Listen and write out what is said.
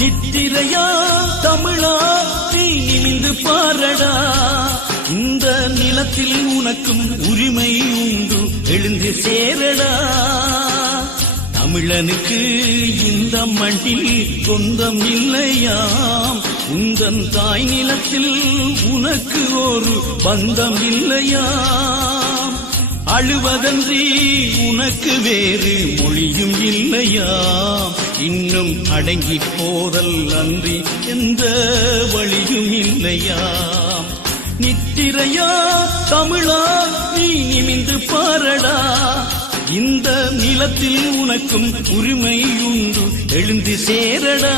நித்திரையா தமிழா நீ நிமிந்து பாரடா, இந்த நிலத்தில் உனக்கும் உரிமை உண்டு, எழுந்து சேரடா. தமிழனுக்கு இந்த மண்ணில் சொந்தம் இல்லையாம், உந்தன் தாய் நிலத்தில் உனக்கு ஒரு பந்தம் இல்லையாம். அழுவதன்றி உனக்கு வேறு மொழியும் இல்லையாம், இன்னும் அடங்கி போதல் அன்றி எந்த வழியும் இல்லையாம். நித்திரையா தமிழா நீ நிமிந்து பாரடா, இந்த நிலத்தில் உனக்கும் உரிமை உண்டு, எழுந்து சேரடா.